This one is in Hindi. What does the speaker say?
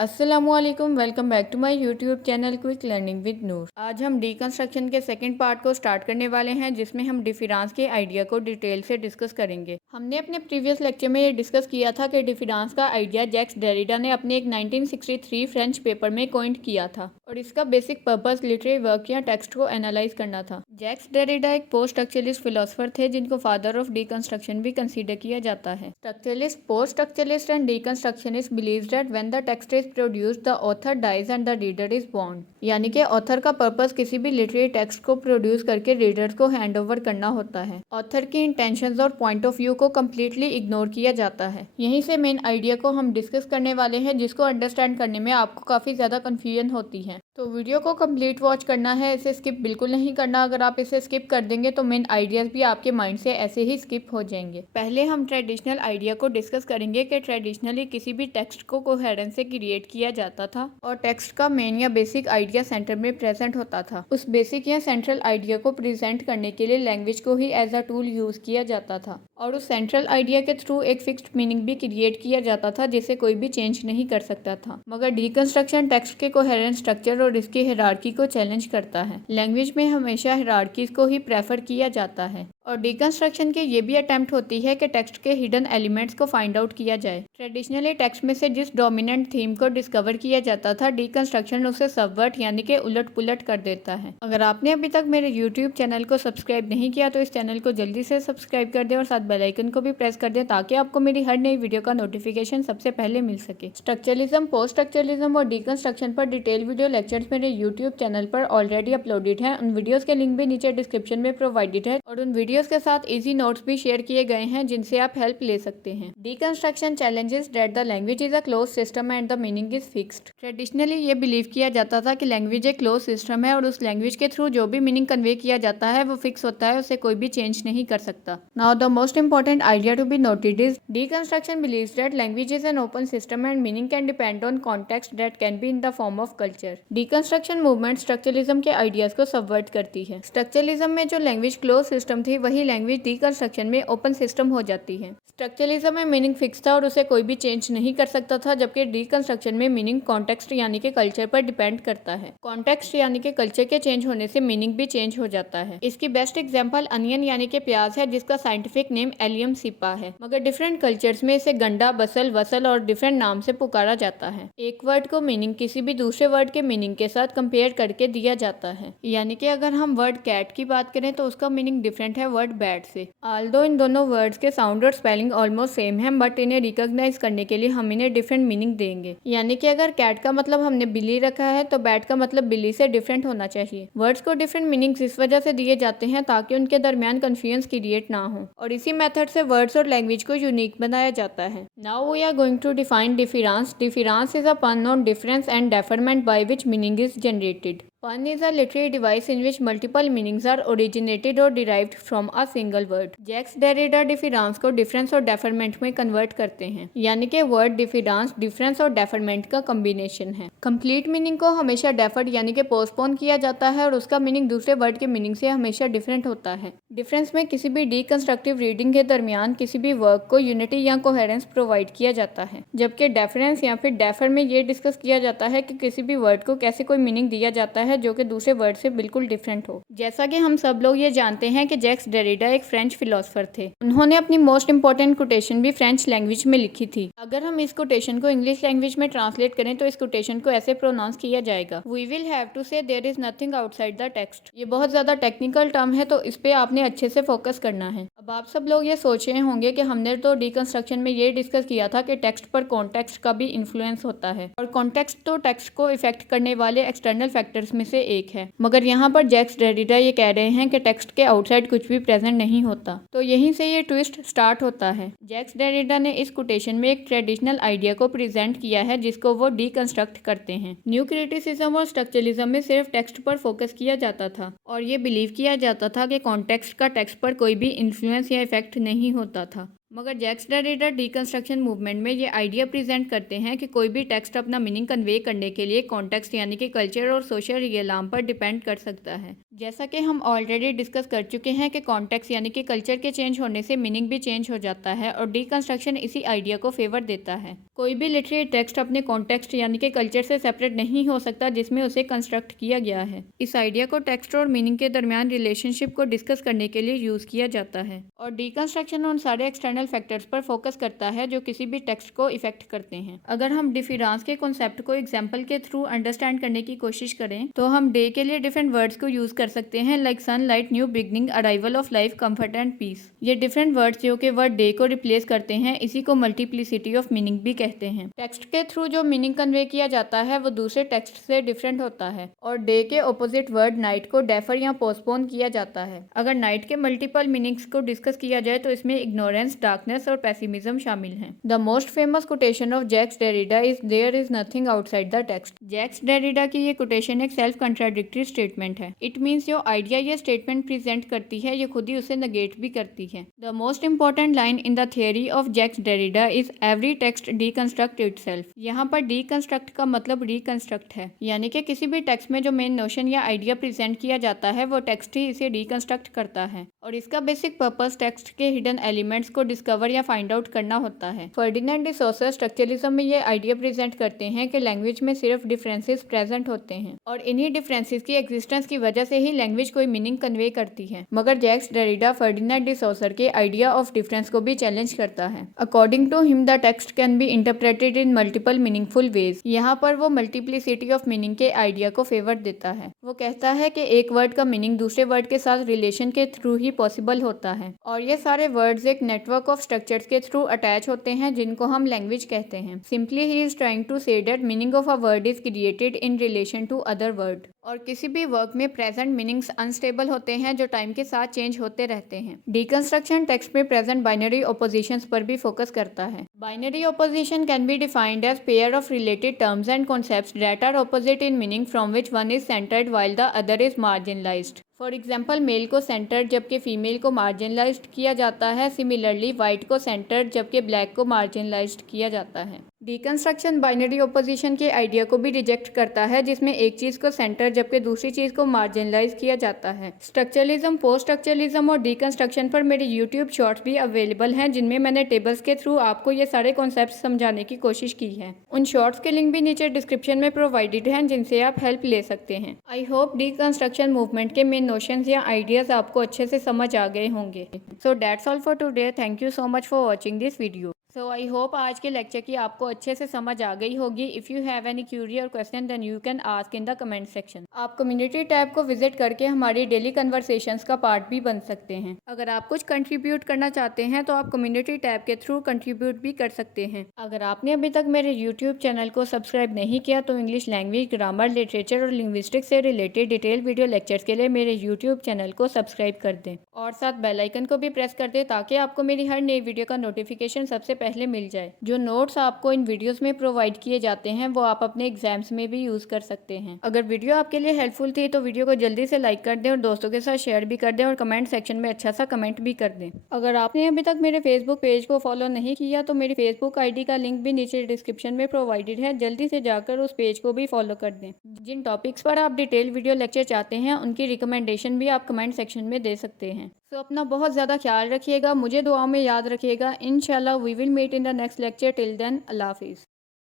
अस्सलामुअलैकुम, welcome back to my YouTube channel quick learning with Noor. आज हम डीकंस्ट्रक्शन के सेकंड पार्ट को स्टार्ट करने वाले हैं, जिसमें हम डिफरेंस के आइडिया को डिटेल से डिस्कस करेंगे। हमने अपने प्रीवियस लेक्चर में ये डिस्कस किया था कि डिफरेंस का आइडिया जैक्स डेरिडा ने अपने एक 1963 फ्रेंच पेपर में कॉइंट किया था और इसका बेसिक पर्पस लिटरेरी वर्क या टेक्स्ट को एनालाइज करना था। जैक्स डेरिडा एक पोस्ट स्ट्रक्चरलिस्ट फिलोसफर थे, जिनको फादर ऑफ डीकंस्ट्रक्शन भी कंसीडर किया जाता है। Structuralist, post structuralist and deconstructionist believes that when the text is produced the author dies and the reader is born. यानी कि ऑथर का पर्पस किसी भी लिटरेरी टेक्स्ट को प्रोड्यूस करके रीडर को हैंड ओवर करना होता है। ऑथर की इंटेंशंस और पॉइंट ऑफ व्यू को कम्प्लीटली इग्नोर किया जाता है। यहीं से मेन आइडिया को हम डिस्कस करने वाले हैं, जिसको अंडरस्टैंड करने में आपको काफ़ी ज़्यादा कन्फ्यूजन होती है। तो वीडियो को कंप्लीट वॉच करना है, इसे स्किप बिल्कुल नहीं करना। अगर आप इसे स्किप कर देंगे तो मेन आइडियाज़ भी आपके माइंड से ऐसे ही स्किप हो जाएंगे। पहले हम ट्रेडिशनल आइडिया को डिस्कस करेंगे कि ट्रेडिशनली किसी भी टेक्स्ट को कोहेरेंस से क्रिएट किया जाता था और टेक्स्ट का मेन या बेसिक आइडिया सेंटर में प्रेजेंट होता था। उस बेसिक या सेंट्रल आइडिया को प्रेजेंट करने के लिए लैंग्वेज को ही एज अ टूल यूज किया जाता था और उस सेंट्रल आइडिया के थ्रू एक फिक्स्ड मीनिंग भी क्रिएट किया जाता था, जिसे कोई भी चेंज नहीं कर सकता था। मगर डीकंस्ट्रक्शन टेक्स्ट के कोहेरेंट स्ट्रक्चर और इसकी हायरार्की को चैलेंज करता है। लैंग्वेज में हमेशा हायरार्कीज को ही प्रेफर किया जाता है और डीकंस्ट्रक्शन के ये भी अटेम्प्ट होती है कि टेक्स्ट के हिडन एलिमेंट्स को फाइंड आउट किया जाए। ट्रेडिशनली टेक्स्ट में से जिस डोमिनेंट थीम को डिस्कवर किया जाता था, डीकंस्ट्रक्शन उसे सबवर्ट यानी कि उलट पुलट कर देता है। अगर आपने अभी तक मेरे यूट्यूब चैनल को सब्सक्राइब नहीं किया तो इस चैनल को जल्दी से सब्सक्राइब कर दें और साथ बेल आइकन को भी प्रेस कर दें, ताकि आपको मेरी हर नई वीडियो का नोटिफिकेशन सबसे पहले मिल सके। स्ट्रक्चरलिज्म, पोस्ट स्ट्रक्चरलिज्म और डीकंस्ट्रक्शन पर डिटेल वीडियो लेक्चर्स मेरे यूट्यूब चैनल पर ऑलरेडी अपलोडेड हैं। उन वीडियोस के लिंक भी नीचे डिस्क्रिप्शन में प्रोवाइडेड है और उन वीडियोस के साथ इजी नोट्स भी शेयर किए गए हैं, जिनसे आप हेल्प ले सकते हैं। Deconstruction challenges that the language is a close system and the meaning is fixed. Traditionally ये बिलीव किया जाता था कि लैंग्वेज एक क्लोज सिस्टम है और उस लैंग्वेज के थ्रू जो भी मीनिंग कन्वे किया जाता है वो फिक्स होता है, उसे कोई भी चेंज नहीं कर सकता। Now the most important idea to be noted is deconstruction believes that language is an open system and meaning can depend on context that can be in the form of culture. Deconstruction movement structuralism के आइडियाज को सबवर्ट करती है। स्ट्रक्चरलिज्म में जो लैंग्वेज क्लोज सिस्टम थी, वही लैंग्वेज डीकंस्ट्रक्शन में ओपन सिस्टम हो जाती है। स्ट्रक्चरलिज्म में मीनिंग फिक्स था और उसे कोई भी चेंज नहीं कर सकता था, जबकि डीकंस्ट्रक्शन में मीनिंग कॉन्टेक्स्ट यानी कि कल्चर पर डिपेंड करता है। कॉन्टेक्स्ट यानी कि कल्चर के चेंज होने से मीनिंग भी चेंज हो जाता है। इसकी बेस्ट एग्जांपल अनियन यानी कि प्याज है, जिसका साइंटिफिक नेम एलियम सिपा है, मगर डिफरेंट कल्चर्स में इसे गंडा, बसल, वसल और डिफरेंट नाम से पुकारा जाता है। एक वर्ड को मीनिंग किसी भी दूसरे वर्ड के मीनिंग के साथ कंपेयर करके दिया जाता है। यानी कि अगर हम वर्ड कैट की बात करें तो उसका मीनिंग डिफरेंट है वर्ड बैट से। ऑल्दो इन दोनों वर्ड्स के साउंड और स्पेलिंग ऑलमोस्ट सेम है, बट इन्हें रिकॉग्नाइज करने के लिए हम इन्हें डिफरेंट मीनिंग देंगे। यानी कि अगर कैट का मतलब हमने बिल्ली रखा है तो बैट का मतलब बिल्ली से डिफरेंट होना चाहिए। वर्ड्स को डिफरेंट मीनिंग्स इस वजह से दिए जाते हैं ताकि उनके दरमियान कंफ्यूजन क्रिएट ना हो, और इसी मेथड से वर्ड्स और लैंग्वेज को यूनिक बनाया जाता है। Now we are going to define difference. Difference is a pun on difference and deferment by which meaning is generated. Pun is a literary device in which multiple meanings are originated or derived from a single word. Jacques Derrida difference को डिफरेंस और डेफरमेंट में कन्वर्ट करते हैं, यानी कि वर्ड डिफरेंस, डिफरेंस और डेफरमेंट का कॉम्बिनेशन है। कंप्लीट मीनिंग को हमेशा डेफर्ड यानी कि पोस्टपोन किया जाता है और उसका मीनिंग दूसरे वर्ड के मीनिंग से हमेशा डिफरेंट होता है। डिफरेंस में किसी भी डीकंस्ट्रक्टिव रीडिंग के दरमियान किसी भी वर्क को यूनिटी या कोहेरेंस प्रोवाइड किया जाता है, जबकि डेफरेंस या फिर डेफर में ये डिस्कस किया जाता है कि किसी भी वर्ड को कैसे कोई मीनिंग दिया जाता है जो कि दूसरे वर्ड से बिल्कुल डिफरेंट हो। जैसा कि हम सब लोग ये जानते हैं कि जैक्स डेरिडा एक फ्रेंच फिलोसफर थे। उन्होंने अपनी मोस्ट इंपॉर्टेंट कोटेशन भी फ्रेंच लैंग्वेज में लिखी थी। अगर हम इस कोटेशन को इंग्लिश लैंग्वेज में ट्रांसलेट करें तो इस कोटेशन को ऐसे प्रोनाउंस किया जाएगा, we will have to say there is nothing outside the text. ये बहुत ज्यादा टेक्निकल टर्म है, तो इस पे आपने अच्छे से फोकस करना है। अब आप सब लोग ये सोच रहे होंगे कि हमने तो डीकंस्ट्रक्शन में ये डिस्कस किया था कि टेक्स्ट पर कॉन्टेक्स्ट का भी इन्फ्लुएंस होता है और कॉन्टेक्स्ट तो टेक्स्ट को इफेक्ट करने वाले एक्सटर्नल फैक्टर्स में से एक है। मगर यहाँ पर जैक्स डेरिडा ये कह रहे हैं कि टेक्स्ट के आउटसाइड कुछ भी प्रेजेंट नहीं होता, तो यहीं से ये ट्विस्ट स्टार्ट होता है। जैक्स डेरिडा ने इस कोटेशन में एक ट्रेडिशनल आइडिया को प्रेजेंट किया है, जिसको वो डीकंस्ट्रक्ट करते हैं। न्यू क्रिटिसिज्म और स्ट्रक्चरलिज्म में सिर्फ टेक्स्ट पर फोकस किया जाता था और ये बिलीव किया जाता था कि कॉन्टेक्स्ट का टेक्स्ट पर कोई भी इन्फ्लुएंस या इफेक्ट नहीं होता था। मगर जैक्स डेरिडा डीकंस्ट्रक्शन मूवमेंट में ये आइडिया प्रेजेंट करते हैं कि कोई भी टेक्स्ट अपना मीनिंग कन्वे करने के लिए कॉन्टेक्स्ट यानी कि कल्चर और सोशल रियलाम पर डिपेंड कर सकता है। जैसा कि हम ऑलरेडी डिस्कस कर चुके हैं कि कॉन्टेक्स्ट यानी कि कल्चर के चेंज होने से मीनिंग भी चेंज हो जाता है और डीकंस्ट्रक्शन इसी आइडिया को फेवर देता है। कोई भी लिटरेरी टेक्स्ट अपने कॉन्टेक्स्ट यानी कि कल्चर से सेपरेट नहीं हो सकता जिसमें उसे कंस्ट्रक्ट किया गया है। इस आइडिया को टेक्स्ट और मीनिंग के दरमियान रिलेशनशिप को डिस्कस करने के लिए यूज किया जाता है और डीकंस्ट्रक्शन उन सारे एक्सटर्नल फैक्टर्स पर फोकस करता है जो किसी भी टेक्स्ट को इफेक्ट करते हैं। अगर हम डिफरेंस के कॉन्सेप्ट को एग्जाम्पल के थ्रू अंडरस्टैंड करने की कोशिश करें तो हम डे के लिए डिफरेंट वर्ड्स को यूज कर सकते हैं, like sunlight, new beginning, arrival of life, comfort and peace. ये डिफरेंट वर्ड्स जो कि वर्ड डे को रिप्लेस करते हैं, इसी को मल्टीप्लिसिटी ऑफ मीनिंग भी कहते हैं। टेक्स्ट के थ्रू जो मीनिंग कन्वे किया जाता है वो दूसरे टेक्स्ट से डिफरेंट होता है और डे के ऑपोजिट वर्ड नाइट को डेफर या पोस्टपोन किया जाता है। अगर नाइट के मल्टीपल मीनिंग्स को डिस्कस किया जाए तो इसमें इग्नोरेंस, डार्कनेस और पेसिमिज्म शामिल हैं। The most famous quotation of Jacques Derrida is there is nothing outside the text. Jacques Derrida की ये कोटेशन एक सेल्फ कंट्राडिक्टरी स्टेटमेंट है। इट मीन्स जो आइडिया ये स्टेटमेंट प्रेजेंट करती है ये खुद ही उसे नेगेट भी करती है। The most important line in the theory of Jacques Derrida is every text deconstruct itself. यहाँ पर डीकंस्ट्रक्ट का मतलब रिकंस्ट्रक्ट है, यानी कि किसी भी टेक्स्ट में जो मेन नोशन या आइडिया प्रेजेंट किया जाता है वो टेक्स्ट ही इसे डीकंस्ट्रक्ट करता है और इसका बेसिक पर्पस टेक्स्ट के हिडन एलिमेंट्स को डिस्कवर या फाइंड आउट करना होता है। फर्डिनेंड डी सोसा स्ट्रक्चरलिज्म में ये आइडिया प्रेजेंट करते हैं कि लैंग्वेज में सिर्फ डिफरेंसेस प्रेजेंट होते हैं और इन्हीं डिफरेंसेस की एग्जिस्टेंस की वजह से ही लैंग्वेज कोई मीनिंग कन्वे करती है। मगर Jacques Derrida Ferdinand de Saussure के आइडिया ऑफ डिफरेंस को भी चैलेंज करता है। According to him the text can be interpreted in multiple meaningful ways. यहाँ पर वो मल्टीप्लिसिटी ऑफ मीनिंग के आइडिया को फेवर देता है। वो कहता है कि एक वर्ड का मीनिंग दूसरे वर्ड के साथ रिलेशन के थ्रू ही पॉसिबल होता है और ये सारे वर्ड्स एक नेटवर्क ऑफ स्ट्रक्चर्स के थ्रू अटैच होते हैं जिनको हम लैंग्वेज कहते हैं। Simply he is trying to say that meaning of a word is created in relation to other word. और किसी भी वर्क में प्रेजेंट मीनिंग्स अनस्टेबल होते हैं जो टाइम के साथ चेंज होते रहते हैं। डीकंस्ट्रक्शन टेक्स्ट में प्रेजेंट बाइनरी ऑपोजिशंस पर भी फोकस करता है। Binary opposition can be defined as pair of related terms and concepts that are opposite in meaning from which one is centred while the other is marginalised. For example, male को सेंटर्ड जबकि फीमेल को मार्जिनलाइज्ड किया जाता है। सिमिलरली वाइट को सेंटर्ड जबकि ब्लैक को मार्जिनलाइज्ड किया जाता है। डीकंस्ट्रक्शन बाइनरी ऑपोजिशन के आइडिया को भी रिजेक्ट करता है जिसमें एक चीज को सेंटर जबकि दूसरी चीज को मार्जिनलाइज किया जाता है। स्ट्रक्चरलिज्म, पोस्ट स्ट्रक्चरलिज्म और डीकंस्ट्रक्शन पर मेरे यूट्यूब शॉर्ट्स भी अवेलेबल हैं जिनमें मैंने टेबल्स के थ्रू आपको ये सारे कॉन्सेप्ट समझाने की कोशिश की है। उन शॉर्ट्स के लिंक भी नीचे डिस्क्रिप्शन में प्रोवाइडेड हैं जिनसे आप हेल्प ले सकते हैं। आई होप डीकंस्ट्रक्शन मूवमेंट के मेन नोशंस या आइडियाज आपको अच्छे से समझ आ गए होंगे। So that's all for today. Thank you so much for watching this video. So I hope आज के लेक्चर की आपको अच्छे से समझ आ गई होगी। If you have any query और question then you can ask in the comment section. आप कम्युनिटी टैब को विजिट करके हमारी डेली कन्वर्सेशंस का पार्ट भी बन सकते हैं। अगर आप कुछ कंट्रीब्यूट करना चाहते हैं तो आप कम्युनिटी टैब के थ्रू कंट्रीब्यूट भी कर सकते हैं। अगर आपने अभी तक मेरे यूट्यूब चैनल को सब्सक्राइब नहीं किया तो इंग्लिश लैंग्वेज, ग्रामर, लिटरेचर और लिंग्विस्टिक्स से रिलेटेड डिटेल वीडियो लेक्चर्स के लिए मेरे यूट्यूब चैनल को सब्सक्राइब कर दें और साथ बेल आइकन को भी प्रेस कर दें ताकि आपको मेरी हर नई वीडियो का नोटिफिकेशन सबसे पहले मिल जाए। जो नोट्स आपको इन वीडियोस में प्रोवाइड किए जाते हैं वो आप अपने एग्जाम्स में भी यूज कर सकते हैं। अगर वीडियो आपके लिए हेल्पफुल थी तो वीडियो को जल्दी से लाइक कर दें और दोस्तों के साथ शेयर भी कर दें और कमेंट सेक्शन में अच्छा सा कमेंट भी कर दें। अगर आपने अभी तक मेरे फेसबुक पेज को फॉलो नहीं किया तो मेरी फेसबुक आईडी का लिंक भी नीचे डिस्क्रिप्शन में प्रोवाइडेड है, जल्दी से जाकर उस पेज को भी फॉलो कर दें। जिन टॉपिक्स पर आप डिटेल वीडियो लेक्चर चाहते हैं उनकी रिकमेंडेशन भी आप कमेंट सेक्शन में दे सकते हैं। तो अपना बहुत ज़्यादा ख्याल रखिएगा, मुझे दुआओं में याद रखिएगा। इंशाल्लाह we will meet in the next lecture. Till then, अल्लाह हाफिज़।